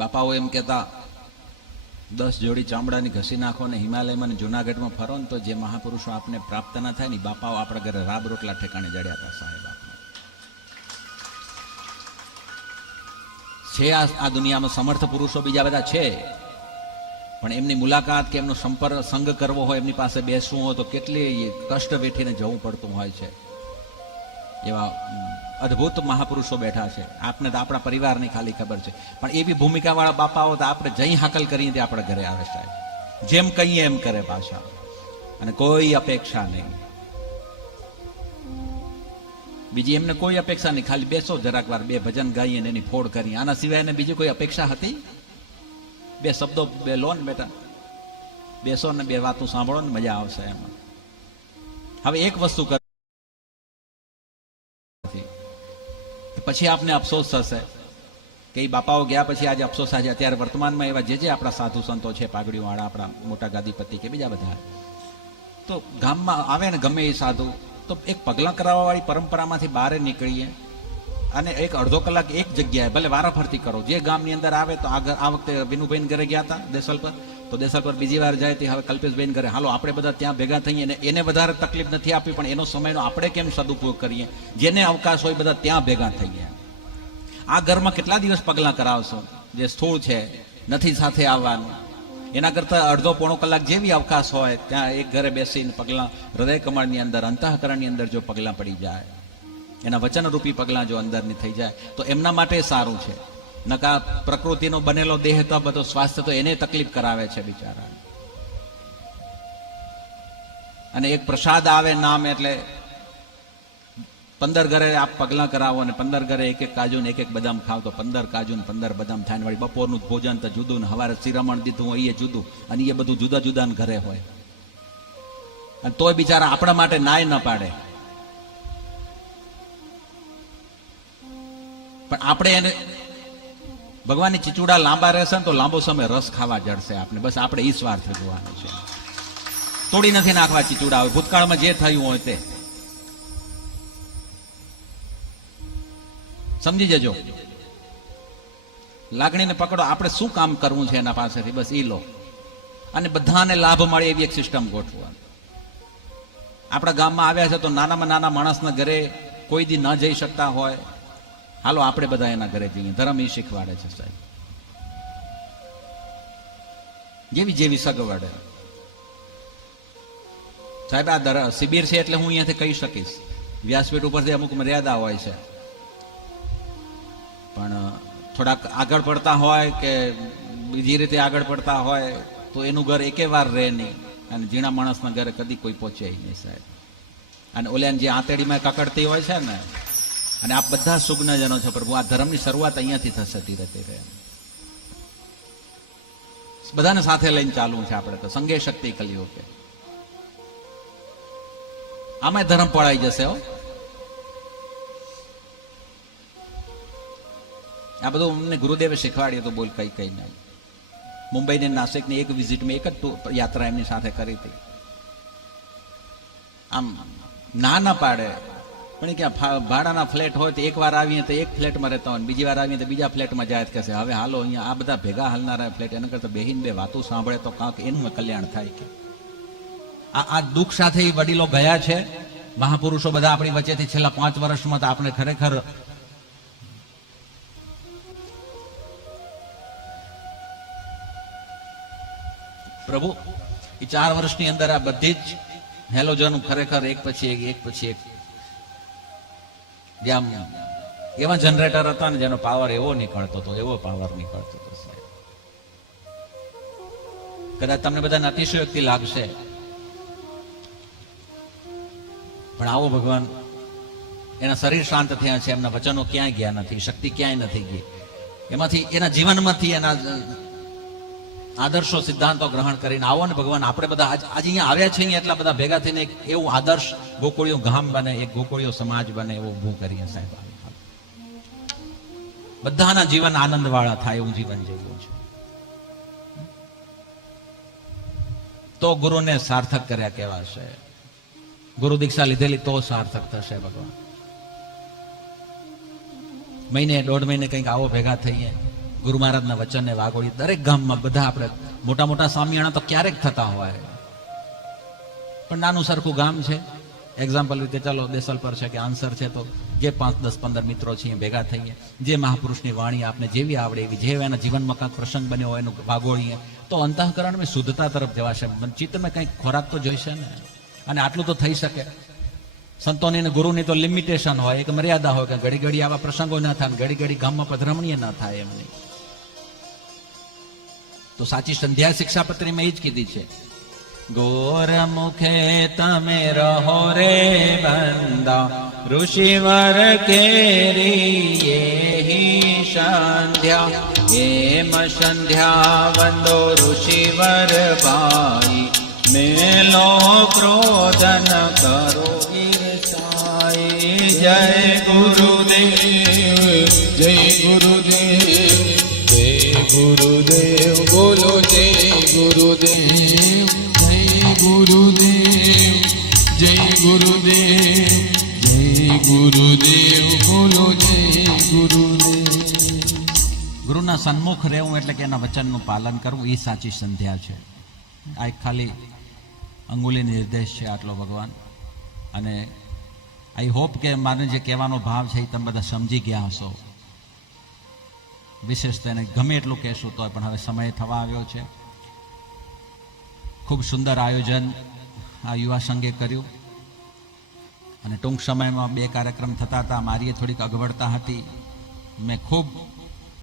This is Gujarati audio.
બાપાઓ એમ કહેતા 10 જોડી ચામડાની ઘસી નાખો ને હિમાલયમાં ને જુનાગઢમાં ફરો ને તો જે મહાપુરુષો આપને પ્રાપ્ત ના થાય ને બાપાઓ આપણા ઘરે રાબ રોટલા ઠેકાણે જડ્યા હતા સાહેબ. છે આ દુનિયામાં સમર્થ પુરુષો બીજા બધા છે, પણ એમની મુલાકાત કે એમનો સંપર્ક સંગ કરવો હોય, એમની પાસે બેસવું હોય તો કેટલી કષ્ટ વેઠીને જવું પડતું હોય છે. એવા અદ્ભુત મહાપુરુષો બેઠા છે. આપને તો આપણા પરિવારની ખાલી ખબર છે, પણ એવી ભૂમિકાવાળા બાપાઓ તો આપણે જઈ હાકલ કરીને આપણા ઘરે આવે સાહેબ. જેમ કહીએ એમ કરે પાછા, અને કોઈ અપેક્ષા નહીં. બીજી એમને કોઈ અપેક્ષા નહીં, ખાલી બેસો જરાક વાર, 2 ભજન ગાઈએ ને એની ફોડ કરીએ. આના સિવાય એને બીજી કોઈ અપેક્ષા હતી? 2 શબ્દો લો ને બેટા, બેસો ને 2 વાતો સાંભળો ને મજા આવશે એમાં. હવે એક વસ્તુ કર, પછી આપને અફસોસ થશે કે એ બાપાઓ ગયા પછી આજે અફસોસ આજે. અત્યારે વર્તમાનમાં એવા જે આપણા સાધુ સંતો છે, પાઘડીઓ વાળા, આપણા મોટા ગાદીપતિ કે બીજા બધા, તો ગામમાં આવે ને ગમે એ સાધુ, તો એક પગલાં કરાવવા વાળી પરંપરામાંથી બહાર નીકળીએ અને એક અડધો કલાક એક જગ્યાએ ભલે વારાફરતી કરો. જે ગામની અંદર આવે તો આગળ, આ વખતે વિનુભાઈ ઘરે ગયા હતા દેસલ પર, તો દેસલ પર બીજી વાર જાય તે હવે કલ્પેશભાઈ ઘરે, હાલો આપણે બધા ત્યાં ભેગા થઈએ ને એને વધારે તકલીફ નથી આપી, પણ એનો સમયનો આપણે કેમ સદુપયોગ કરીએ, જેને અવકાશ હોય બધા ત્યાં ભેગા થઈએ. આ ઘરમાં કેટલા દિવસ પગલાં કરાવશો? જે સ્થૂળ છે નથી સાથે આવવાનું, એના કરતાં અડધો પોણો કલાક જેવી અવકાશ હોય ત્યાં એક ઘરે બેસીને પગલાં, હૃદય કમળની અંદર, અંતઃકરણની અંદર જો પગલાં પડી જાય, એના વચનરૂપી પગલાં જો અંદરની થઈ જાય તો એમના માટે સારું છે. નકા પ્રકૃતિનો બનેલો દેહ તો બધો સ્વાસ્થ્ય તો એને તકલીફ કરાવે છે બિચારા. અને એક પ્રસાદ આવે નામ એટલે 15 ઘરે આપ પગલાં કરાવો ને 15 ઘરે એક કાજુ ને એક બદામ ખાવ તો 15 કાજુ ને 15 બદામ થાય ને વળી બપોરનું ભોજન તો જુદું ને સવારે શિરામણ દીધું હોય એ જુદું, અને એ બધું જુદા જુદા ઘરે હોય. અને તોય બિચારા આપણા માટે નાય ન પાડે, પણ આપણે એને ભગવાનની ચીચુડા લાંબા રહેશે ને તો લાંબો સમય રસ ખાવા જડશે આપણે. બસ આપણે ઈ સ્વાર્થ જોવાનું છે, તોડી નથી નાખવા ચીચુડા. હોય ભૂતકાળમાં જે થયું હોય તે સમજી જજો. લાગણીને પકડો, આપણે શું કામ કરવું છે એના પાસેથી બસ ઈ લો, અને બધાને લાભ મળે એવી એક સિસ્ટમ ગોઠવવાની. આપણા ગામમાં આવ્યા છે તો નાનામાં નાના માણસના ઘરે કોઈ દી ન જઈ શકતા હોય, હાલો આપણે બધા એના ઘરે જઈએ. ધર્મ એ શીખવાડે છે સાહેબ. જેવી જેવી સગવડ સાહેબ. આ શિબિર છે એટલે હું અહીંયાથી કહી શકીશ, વ્યાસપીઠ ઉપરથી અમુક મર્યાદા હોય છે, પણ થોડાક આગળ પડતા હોય કે બીજી રીતે આગળ પડતા હોય તો એનું ઘર એકે વાર રહે નહીં, અને ઝીણા માણસના ઘરે કદી કોઈ પહોંચે નહીં સાહેબ. અને ઓલ્યાને જે આંતેડીમાં કકડતી હોય છે ને, અને આપ બધા સુજ્ઞજનો છો પ્રભુ, આ ધર્મની શરૂઆત અહીંયાથી થશે ધીરે ધીરે. બધાને સાથે લઈને ચાલવું છે આપણે તો, સંગે શક્તિ કલ્યો કે આમાં ધર્મ પડાઈ જશે. હો, આ બધું અમને ગુરુદેવે શીખવાડ્યું તો બોલ કઈ નહીં. મુંબઈ ને નાસિકની એક વિઝિટમાં એક જ યાત્રા એમની સાથે કરી હતી. આમ ના પાડે, પણ કે ભાડાના ફ્લેટ હોય તો એક વાર આવીએ તો એક ફ્લેટમાં રહેતા હોય, બીજી વાર આવીએ તો બીજા ફ્લેટમાં જાય. કહેશે હવે હાલો અહીંયા આ બધા ભેગા હાલનારા ફ્લેટ, એના કરતા બેહીને 2 વાતો સાંભળે તો કાંક એનું કલ્યાણ થાય. કે આ દુઃખ સાથે વડીલો ગયા છે, મહાપુરુષો બધા આપણી વચ્ચેથી છેલ્લા 5 વર્ષમાં તો આપણે ખરેખર પ્રભુ એ 4 વર્ષની અંદર આ બધી જ હેલોજન ખરેખર એક પછી એક જેમ એવા જનરેટર હતા ને જેનો પાવર એવો નીકળતો હતો, એવો પાવર નીકળતો હતો સાહેબ. કદાચ તમને બધાને અતિશયોક્તિ લાગશે, પણ આવો ભગવાન, એના શરીર શાંત થયા છે, એમના વચનો ક્યાંય ગયા નથી, શક્તિ ક્યાંય નથી ગઈ. એમાંથી એના જીવનમાંથી એના આદર્શો સિદ્ધાંતો ગ્રહણ કરીને આવો ને ભગવાન. આપણે બધા આજે અહીંયા આવ્યા છીએ, એટલા બધા ભેગા થઈને એક એવું આદર્શ ગોકુળિયો ગામ બને, એક ગોકુળિયો સમાજ બને એવું ઊભું કરીએ સાહેબ. બધાના જીવન આનંદ વાળા થાય એવું જીવન જીવવું છે. તો ગુરુને સાર્થક કર્યા કહેવાશે. ગુરુ દીક્ષા લીધેલી તો સાર્થક થશે ભગવાન. મહિને 1.5 મહિને કંઈક આવો ભેગા થઈએ, ગુરુ મહારાજના વચનને વાગોળી દરેક ગામમાં બધા આપણે મોટા મોટા સ્વામિયાણા તો ક્યારેક થતા હોય, પણ નાનું સરખું ગામ છે. એક્ઝામ્પલ રીતે ચાલો દેસલપર છે કે આન્સર છે, તો જે 5, 10, 15 મિત્રો છીએ ભેગા થઈએ, જે મહાપુરુષની વાણી આપને જેવી આવડે એવી, જે એના જીવનમાં કાંઈક પ્રસંગ બન્યો હોય એનું વાગોળીએ, તો અંતઃકરણમાં શુદ્ધતા તરફ જવાશે. ચિત્તમાં કંઈક ખોરાક તો જોઈશે ને. અને આટલું તો થઈ શકે. સંતોની અને ગુરુની તો લિમિટેશન હોય, એક મર્યાદા હોય કે ઘડી ઘડી આવા પ્રસંગો ના થાય, ઘડી ઘડી ગામમાં પધરામણીય ના થાય એમની. તો સાચી સંધ્યા શિક્ષાપત્રીમાં એ જ કીધી છે, ગોર મુખે તમે રહો રે બંદા, ઋષિવર કેરી એહી સંધ્યા, એમ સંધ્યા વંદો ઋષિવર ભાઈ, મેલો ક્રોધન કરો ઈર્ષાઈ. જય ગુરુદેવ, જય ગુરુદેવ, જય ગુરુદેવ, બોલો જય ગુરુદેવ, જય ગુરુદેવ, જય ગુરુદેવ, જય ગુરુદેવ, બોલો જય ગુરુદેવ. ગુરુના સન્મુખ રહેવું એટલે કે એના વચનનું પાલન કરવું, એ સાચી સંધ્યા છે. આ એક ખાલી અંગુલી નિર્દેશ છે આટલો ભગવાન. અને આઈ હોપ કે મારે જે કહેવાનો ભાવ છે એ તમે બધા સમજી ગયા હશો. વિશેષ તેને ગમે એટલું કહેશું તો પણ હવે સમય થવા આવ્યો છે. ખૂબ સુંદર આયોજન આ યુવા સંઘે કર્યું, અને ટૂંક સમયમાં 2 કાર્યક્રમ થતા હતા. મારી થોડીક અગવડતા હતી. મેં ખૂબ